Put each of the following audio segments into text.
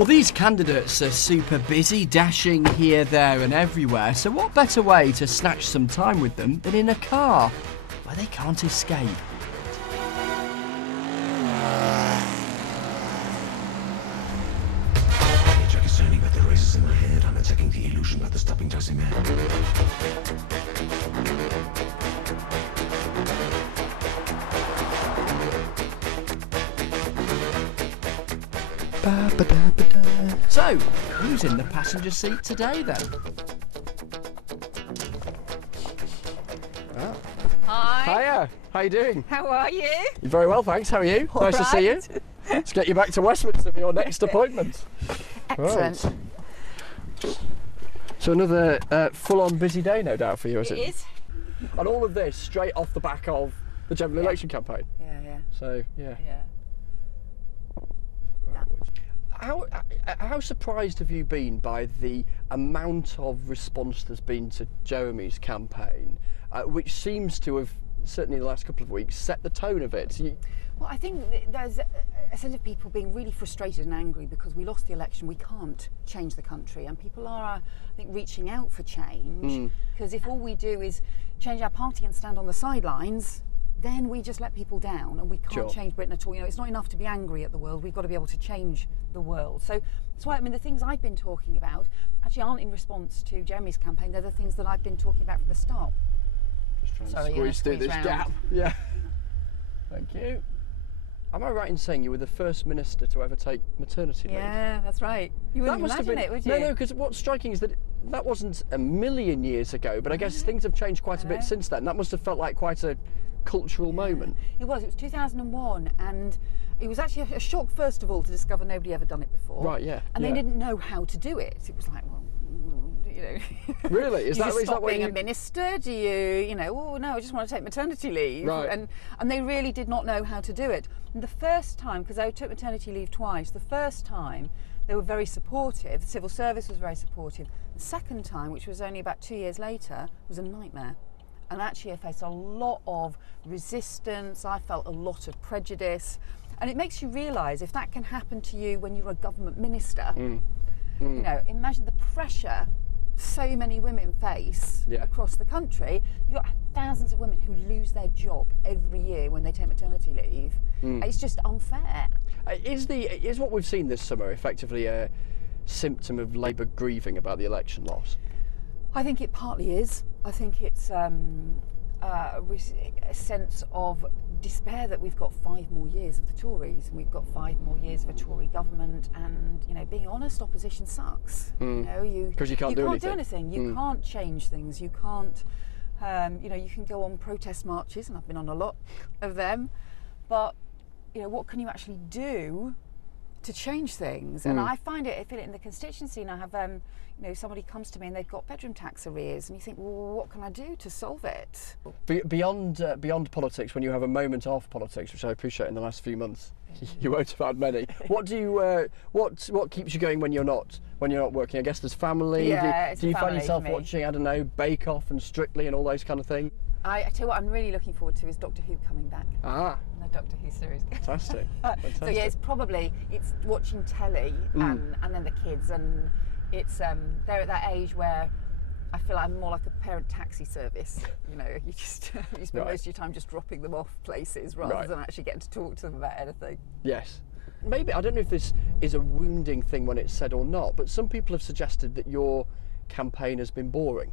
Well, these candidates are super busy, dashing here, there and everywhere, so what better way to snatch some time with them than in a car, where they can't escape? Jack is turning, but the race is in my head. I'm attacking the illusion, but the stopping doesn't matter. So, who's in the passenger seat today then? Oh. Hi. Hiya, how you doing? How are you? You're very well, thanks. How are you? All nice to see you. right. Let's get you back to Westminster for your next appointment. Excellent. Right. So another full-on busy day, no doubt, for you, is it? It is. And all of this straight off the back of the general election campaign. Yeah. So, yeah. How surprised have you been by the amount of response there's been to Jeremy's campaign, which seems to have, certainly in the last couple of weeks, set the tone of it? Well, I think there's a sense of people being really frustrated and angry because we lost the election. We can't change the country, and people are, I think, reaching out for change. Because if all we do is change our party and stand on the sidelines, then we just let people down, and we can't change Britain at all. You know, it's not enough to be angry at the world. We've got to be able to change the world. So that's why, I mean, the things I've been talking about actually aren't in response to Jeremy's campaign. They're the things that I've been talking about from the start. Just trying to squeeze through this gap. Yeah. Thank you. Am I right in saying you were the first minister to ever take maternity leave? Yeah, that's right. You wouldn't imagine it, would you? No, because what's striking is that that wasn't a million years ago, but I guess things have changed quite a bit since then. That must have felt like quite a cultural moment. It was 2001, and it was actually a shock, first of all, to discover nobody ever done it before. Right, yeah. And they didn't know how to do it. It was like, well, you know. Really? Is do you that just stop being you... a minister? Do you know, oh no, I just want to take maternity leave. Right. And they really did not know how to do it. And the first time, because I took maternity leave twice, the first time they were very supportive, the civil service was very supportive. The second time, which was only about 2 years later, was a nightmare. And actually I faced a lot of resistance, I felt a lot of prejudice, and it makes you realise if that can happen to you when you're a government minister, you know, imagine the pressure so many women face across the country. You've got thousands of women who lose their job every year when they take maternity leave. It's just unfair. Is what we've seen this summer effectively a symptom of Labour grieving about the election loss? I think it partly is. I think it's a sense of despair that we've got 5 more years of the Tories, and we've got 5 more years of a Tory government, and, you know, being honest, opposition sucks. You know, because you can't do anything. You can't change things. You can't, you know, you can go on protest marches, and I've been on a lot of them, but, you know, what can you actually do to change things? And I feel it in the constituency, and I have, you know, somebody comes to me and they've got bedroom tax arrears, and you think, well, what can I do to solve it? Beyond politics, when you have a moment off politics, which I appreciate in the last few months, you won't have had many. What do you, what keeps you going when you're not working? I guess there's family. Yeah, do you find yourself watching, I don't know, Bake Off and Strictly and all those kind of things? I tell you what, I'm really looking forward to is Doctor Who coming back. Ah. The Doctor Who series. Fantastic. So yeah, it's watching telly and then the kids, and it's they're at that age where I feel I'm more like a parent taxi service. You know, you just you spend most of your time just dropping them off places rather than actually getting to talk to them about anything. Yes. Maybe, I don't know if this is a wounding thing when it's said or not, but some people have suggested that your campaign has been boring.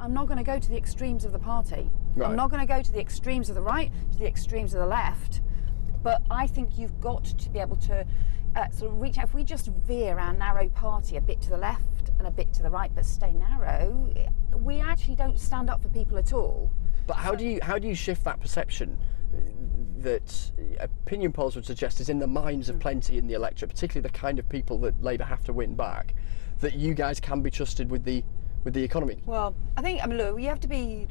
I'm not going to go to the extremes of the party. Right. I'm not going to go to the extremes of the right, to the extremes of the left. But I think you've got to be able to sort of reach out. If we just veer our narrow party a bit to the left and a bit to the right, but stay narrow, we actually don't stand up for people at all. But how do you shift that perception that opinion polls would suggest is in the minds of plenty in the electorate, particularly the kind of people that Labour have to win back, that you guys can be trusted with the economy? Well, I mean, look, you have to be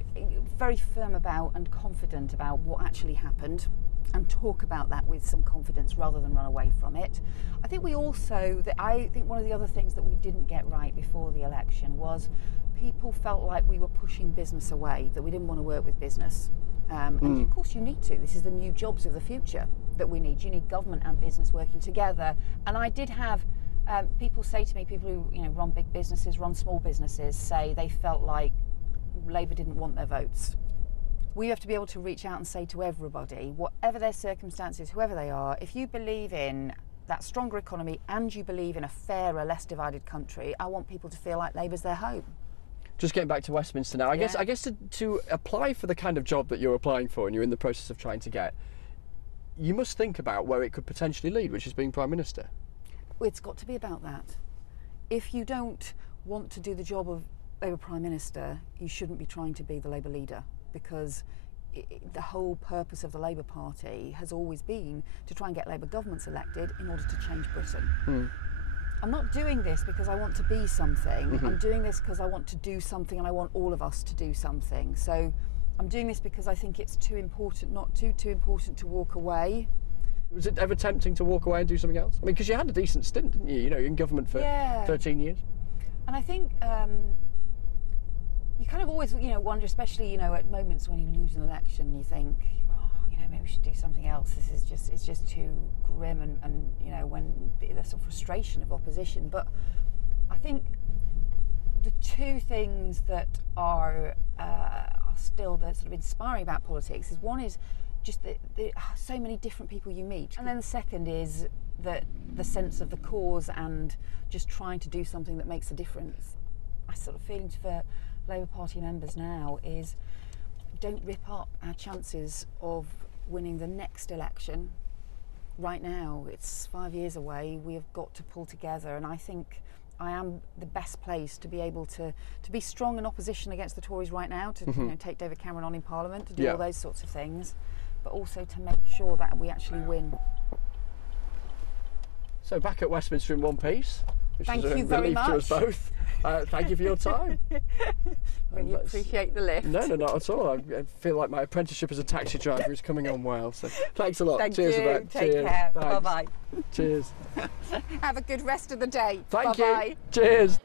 very firm about and confident about what actually happened, and talk about that with some confidence rather than run away from it. I think I think one of the other things that we didn't get right before the election was people felt like we were pushing business away, that we didn't want to work with business. And of course you need to. This is the new jobs of the future that we need. You need government and business working together. And I did have People say to me, people who run big businesses, run small businesses, say they felt like Labour didn't want their votes. We have to be able to reach out and say to everybody, whatever their circumstances, whoever they are, if you believe in that stronger economy and you believe in a fairer, less divided country, I want people to feel like Labour's their home. Just getting back to Westminster now, I guess to apply for the kind of job that you're applying for and you're in the process of trying to get, you must think about where it could potentially lead, which is being Prime Minister. It's got to be about that. If you don't want to do the job of Labour Prime Minister, you shouldn't be trying to be the Labour leader, because the whole purpose of the Labour Party has always been to try and get Labour governments elected in order to change Britain. I'm not doing this because I want to be something. I'm doing this because I want to do something, and I want all of us to do something. So I'm doing this because I think it's too important not to, too important to walk away. Was it ever tempting to walk away and do something else? I mean, because you had a decent stint, didn't you? In government for 13 years. And I think you kind of always, wonder, especially, at moments when you lose an election, you think, maybe we should do something else. It's just too grim, and when there's some frustration of opposition. But I think the two things that are still the sort of inspiring about politics is, one is just so many different people you meet, and then the second is the sense of the cause and just trying to do something that makes a difference. My sort of feeling for Labour Party members now is, don't rip up our chances of winning the next election right now. It's 5 years away. We have got to pull together, and I think I am the best place to be able to be strong in opposition against the Tories right now, to take David Cameron on in Parliament, to do all those sorts of things, but also to make sure that we actually win. So back at Westminster in one piece, which Thank is you a very relief to much. us both. Thank you for your time. Really appreciate the lift. No, not at all. I feel like my apprenticeship as a taxi driver is coming on well. So thanks a lot. Thank Cheers, you. Yvette. Take Cheers. care. Thanks. Bye-bye. Cheers. Have a good rest of the day. Thank Bye-bye. you. Cheers.